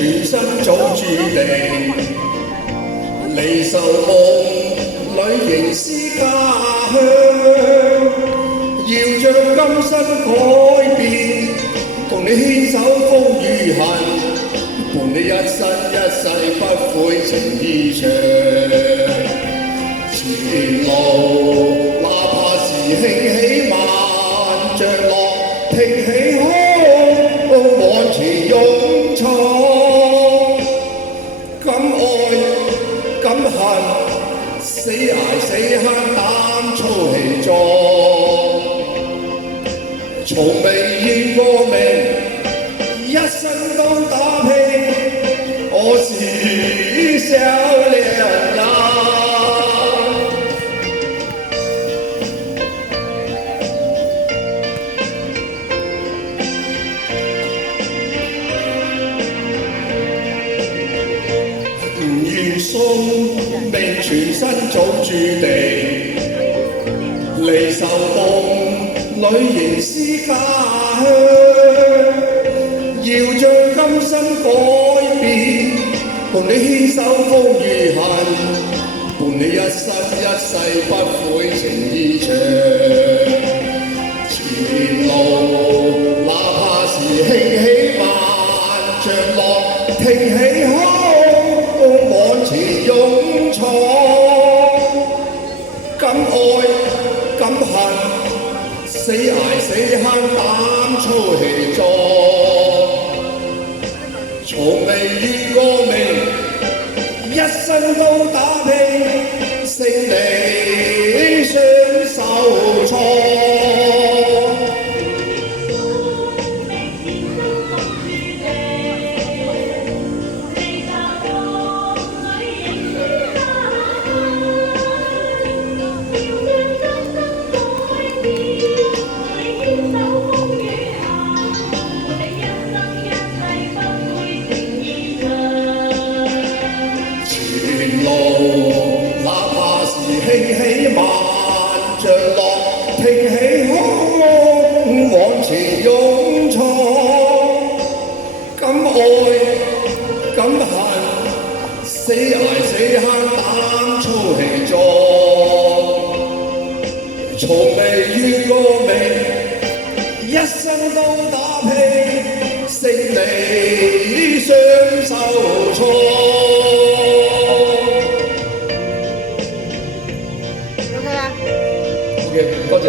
全身早注定，離愁夢裏仍是家鄉。要將今生改變，同你牽手風雨恨，伴你一生一世不悔情意長。前路哪怕是興起萬丈浪，挺起胸往前勇闖。敢愛敢恨，死捱死慳膽粗氣壯。從未見過命，一生都打拼，我是小良人。唔願宿命全身早注定，離愁夢裏仍是家鄉。要將今生改變，伴你牽手風雨恨，伴你一生一世不悔情意長。前路哪怕是興起萬丈浪，挺起胸往前勇闖。敢愛敢恨，死捱死慳膽粗氣壯。從未遇過命，一生都打拼，勝利雙手創。前路哪怕是興起萬丈浪，挺起胸往前勇闖。敢愛敢恨，死捱死慳膽粗氣壯。從未遇過命，一生都打拼，勝利雙手創。OK，多謝。